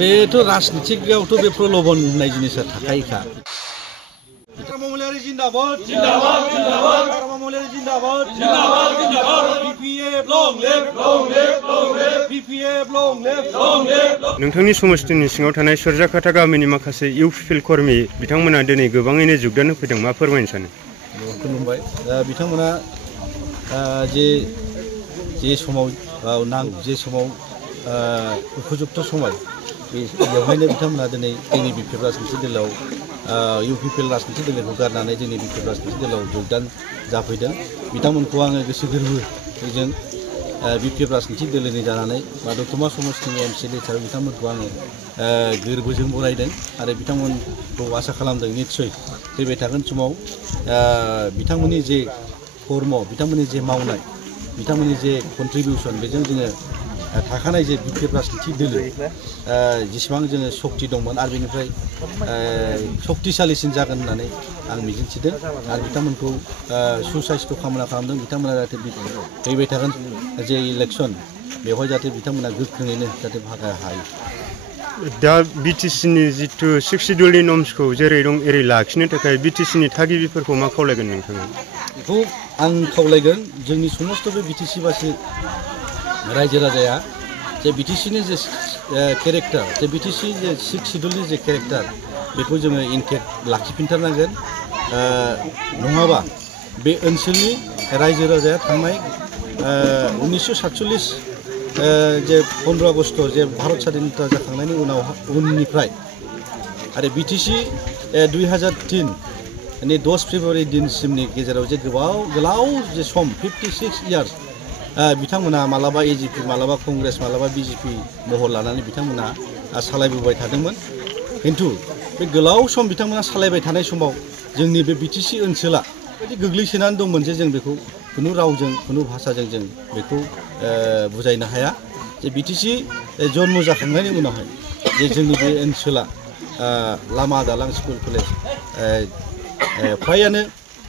बेथ' राजनितिकआवथ' बे प्रल'भन होननाय जिनिसा थाखायोखा। नोंथांनि समस्थिनि सिङाव थानाय सरजाखाथा गामिनि माखासे इउपिपिएल कर्मि बिथांमोना दिनै गोबाङैनो जुगदान होफैदों, मा फोरमायनो सानो? खुलुमबाय। बिथांमोना जे समाव उपयुक्त समय बेवहायनो बिथांमोना दिनै जोंनि बिपिएफ राजनिति दलाव इउपिपिएल राजनिति दलखौ गारनानै जोंनि बिपिएफ राजनिति दलाव जुगदान जाफैदों। बिथांमोनखौ आङो गोसो गोरबोजों बिपिएफ राजनिति दलनि जानानै बा दतमा समस्तिनि एमसिएल हिसाबै बिथांमोनखौ आङो गोरबोजों बरायदों आरो बिथांमोनखौ आसा खालामदों निस्सय फैबाय थागोन समाव बिथांमोननि जे कर्म, बिथांमोननि जे मावनाय, बिथांमोननि जे कन्ट्रिबिउसन, बेजों जोङो थाखानाय जे बिपिएफ राजनिति दोलो जेसेबां जोङो सक्ति दंमोन आरो बेनिफ्राय सक्तिशालिसिन जागोन होननानै आं मिजिंथिदों आरो बिथांमोनखौ सुसाइस्थ' कामना खालामदों। बिथांमोना जाहाथे फैबाय थागोन जे इलेक्सन बेवहाय जाहाथे बिथांमोना गोख्रोङैनो जाहाथे भागा हायो। दा बिटिसिनि जिथु 6 सिडिउलनि नर्म्सखौ जेरै दं एरै लाखिनो थाखाय बिटिसिनि थागिबिफोरखौ मा खावलायगोन नोंथाङा? बेखौ आं खावलायगोन जोंनि समस्त बे बिटिसिबासि रायजो राजाया जे बिटिसिनि जे केरेक्टार, जे बिटिसि जे 6 सिडिउलनि जे केरेक्टार बेखौ जोङो इनटेक्ट लाखिफिनथारनांगोन। नङाबा बे ओनसोलनि रायजो राजाया थांनाय 1947 जे 15 आगस्ट जे भारत स्वाधीनता जाखांनायनि उननिफ्राय आरो बिटिसि 2003 नि 10 फेब्रुवारि दिनसिमनि गेजेराव जे गोलाव जे सम 56 इयार्स बिथांमोना मालाबा एजिपि, मालाबा कंग्रेस, मालाबा बिजेपि महर लानानै बिथांमोना सालायबोबाय थादोंमोन। खिन्थु बे गोलाव सम बिथांमोना सालायबाय थानाय समाव जोंनि बे बिटिसि ओनसोला बेबायदि गोग्लैसोनानै दंमोन जे जों बेखौ खुनु रावजों, खुनु भाषाजों जों बेखौ बुजायनो हाया। जे बिटिसि जन्म जाखांनायनि उनावहाय जे जोंनि बे ओनसोला लामा, दालां, स्कुल, कलेज फ्रायानो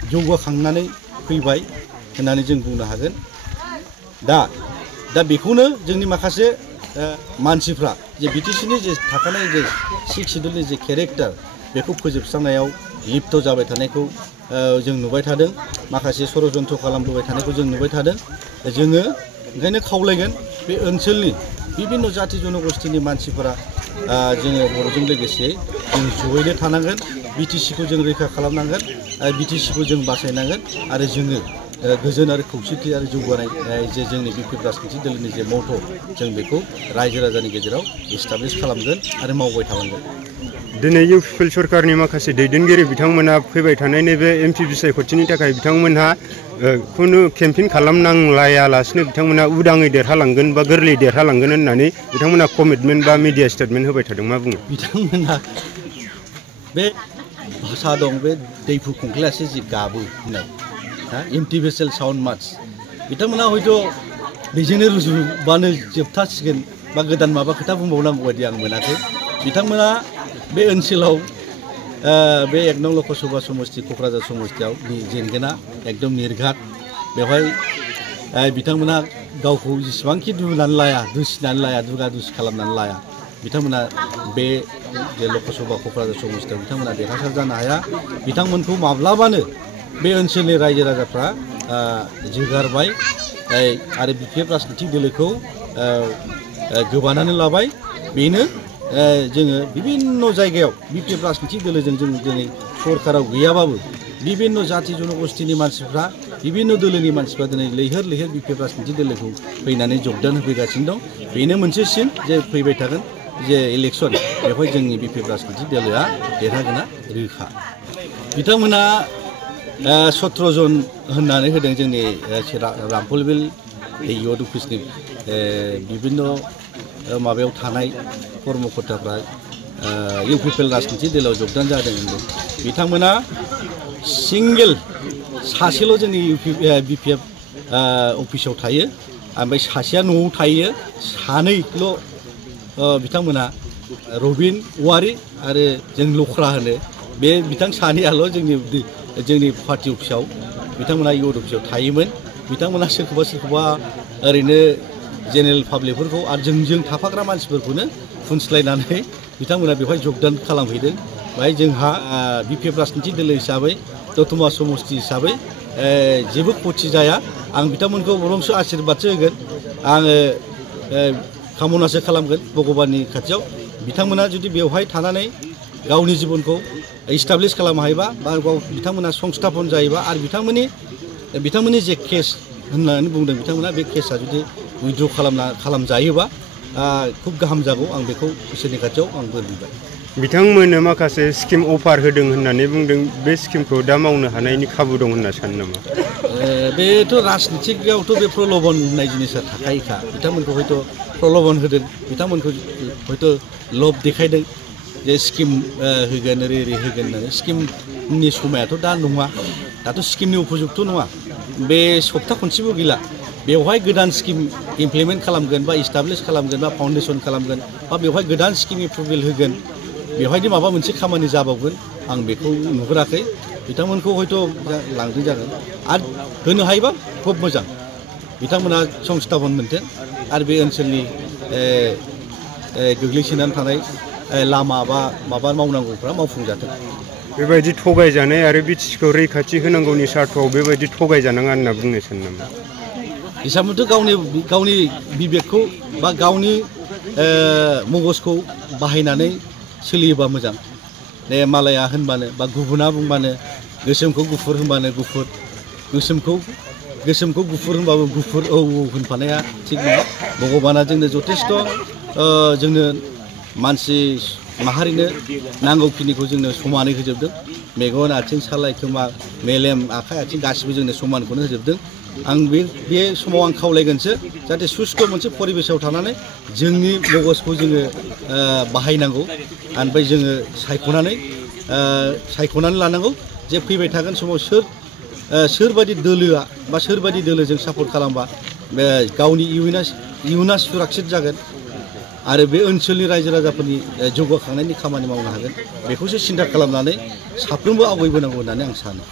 जौगाखांनानै फैबाय होननानै जों बुंनो हागोन। दा बेखौनो जोंनि माखासे मानसिफ्रा जे बिटिसिनि जे थाखानाय जे 6 सिडिउलनि जे केरेक्टार बेखौ फोजोबस्रांनायाव लिप्त जाबाय थानायखौ जों नुबाय थादों। माखासे षड़यन्त्र खालामबोबाय थानायखौ जों नुबाय थादों। जोङो ओंखायनो खावलायगोन बे ओनसोलनि बिभिन्न जाति जनगोष्ठीनि मानसिफोरा जोङो बर'जों लोगोसे जों जयैनो थानांगोन। बिटिसिखौ जों रैखा खालामनांगोन, बिटिसिखौ जों बासायनांगोन आरो जोङो गोजोन आरो खौसेथि आरो जौगानाय जे जोंनि बिपिएफ राजनिति दलनि जे मथ' जों बेखौ रायजो राजानि गेजेराव इस्टाब्लिश खालामगोन आरो मावबाय थालांगोन। दिनै इउपिपिएल सरकारनि माखासे दैदेनगिरि बिथांमोना फैबाय थानाय नैबे एमपि बिसायख'थिनि थाखाय बिथांमोनहा खुनु केम्पेइन खालामनांलायालासिनो बिथांमोना उदाङै देरहालांगोन बा गोरलै देरहालांगोन होननानै बिथांमोना कमिटमेन्ट बा मिडिया स्टेटमेन्ट होबाय थादों, मा बुङो? बिथांमोना बे भाषा दं, बे दैफु खंख्लायासो जि गाबो होननाय एम्पटि भेसेल साउन्ड माच, बिथांमोना हयथ' बेजोंनो रुजुबानो जोबथासिगोन बा गोदान माबा खोथा बुंबावनांगौ बायदि आं मोनाखै। बिथांमोना बे ओनसोलाव बे 1 नं लकसभा समस्ति क'क्राझार समस्तियाव जेनगोना एकदम निर्घात। बेवहाय बिथांमोना गावखौ जेसेबांखि दुसिनानै लाया, दुगा दुसि खालामनानै लाया, बिथांमोना बे जे लकसभा क'क्राझार समस्तियाव बिथांमोना देरहासार जानो हाया। बिथांमोनखौ माब्लाबानो बे ओनसोलनि रायजो राजाफ्रा जोगारबाय आरो बिपिएफ राजनिति दोलोखौ गोबानानै लाबाय। बेनो जोङो बिभिन्न जायगायाव बिपिएफ राजनिति दोलोजों जों दिनै सरकाराव गैयाबाबो बिभिन्न जाति जनगोष्ठीनि मानसिफ्रा, बिभिन्न दोलोनि मानसिफ्रा दिनै लैहोर लैहोर बिपिएफ राजनिति दोलोखौ फैनानै जगदान होफैगासिनो दं। बेनो मोनसे सिन जे फैबाय थागोन जे इलेक्सन बेवहाय जोंनि बिपिएफ राजनिति दोलोआ देरहागोना रोखा। बिथांमोना 17 जन होननानै होदों जोंनि रामफलबिल इउथ अफिसनि बिभिन्न माबायाव थानाय कर्मकर्ताफ्रा इउपिपिएल राजनिति दोलोआव जगदान जादों होनदों। बिथांमोना सिंगेल सासेल' जोंनि बिपिएफ अफिसाव थायो, ओमफ्राय सासेया न'आव थायो, सानैल' बिथांमोना रबिन औवारी आरो जों लख्रा होनो, बे बिथां सानैयाल' जोंनि पार्टि अफिसाव बिथांमोना इउथ अफिसाव थायोमोन। बिथांमोना सोरखौबा ओरैनो जेनेरेल पाब्लिकफोरखौ आरो जोंजों थाफाग्रा मानसिफोरखौनो फुनस्लायनानै बिथांमोना बेवहाय जगदान खालामहैदों बेहाय जोंहा बिपिएफ राजनिथि दोलो हिसाबै दतमा समस्ति हिसाबै जेबो खथि जाया आं बिथांमोनखौ बरंसो आशीर्बादसो होगोन आङो कामनासो खालामगोन भगबाननि खाथियाव बिथांमोना जुदि बेवहाय थानानै गावनि जिबनखौ इस्टाब्लिश खालामनो हायोबा बा बिथांमोना संस्थापन जायोबा आरो बिथांमोननि जे केस होननानै बुंदों बिथांमोना बे केसा जुदि उइथड्र खालामजायोबा खुब गाहाम जागौ आं बेखौ इसोरनि खाथियाव आं बोर बिबाय बिथांमोननो माखासे स्किम अफार होदों होननानै बुंदों बे स्किमखौ दा मावनो हानायनि खाबु दं होनना सानो नामा बेथ' राजनितिकआवथ' बे प्रल'भन होननाय जिनिसा थाखायोखा बिथांमोनखौ हयथ' प्रल'भन होदों बिथांमोनखौ हयथ' लब देखायदों जे स्किम होगोन ओरै होगोन होननानै स्किमनि समायाथ' दा नङा दाथ' स्किमनि उपजुक्त नङा बे सप्ता खनसेबो गैला बेवहाय गोदान स्किम इमप्लिमेन्ट खालामगोन बा इस्टाब्लिश खालामगोन बा फाउन्डेसन खालामगोन बा बेवहाय गोदान स्किम एप्रुभेल होगोन बेवहायदि माबा मोनसे खामानि जाबावगोन आं बेखौ नुहुराखै बिथांमोनखौ हयथ' लांदों जागोन आरो होनो हायोबा खुब मोजां बिथांमोना संस्थापन मोनथों आरो बे ओनसोलनि गोग्लैसोनानै थानाय लामा बा माबा मावनांगौफ्रा मावफुंजाथों बेबायदि थगायजानाय आरो बिटिसिखौ रैखाथि होनांगौनि सार्थआव बेबायदि थगायजानाङा होनना बुंनो सानो नामा हिसाबैथ' गावनि बिबेकखौ बा गावनि मगजखौ बाहायनानै सोलियोबा मोजां दे मालाया होनबानो बा गुबुना बुंबानो गोसोमखौ गुफुर होनबानो गुफुर गोसोमखौ गुफुर होनबाबो गुफुर औ होनफानाया थिग नङा भगबाना जोंनो जथेस्थ' जोंनो मानसि माहारिनो नांगौखिनिखौ जोंनो समानै होजोबदों मेगन आथिं सालाय खोमा मेलेम आखाइ आथिं गासिबो जोंनो समानखौनो होजोबदों आं बे समाव आं खावलायगोनसो जाहाथे सुस्थ' मोनसे परिबेसाव थानानै जोंनि मगजखौ जोङो बाहायनांगौ ओमफ्राय जोङो सायख'नानै लानांगौ जे फैबाय थागोन समाव सोरबायदि दोलोआ बा सोरबायदि दोलोजों सापर्ट खालामबा गावनि इयुना सुराक्षित जागोन आरो बे ओनसोलनि रायजो राजाफोरनि जौगाखांनायनि खामानि मावनो हागोन बेखौसो सिन्था खालामनानै साफ्रोमबो आवगायबोनांगौ होननानै आं सानो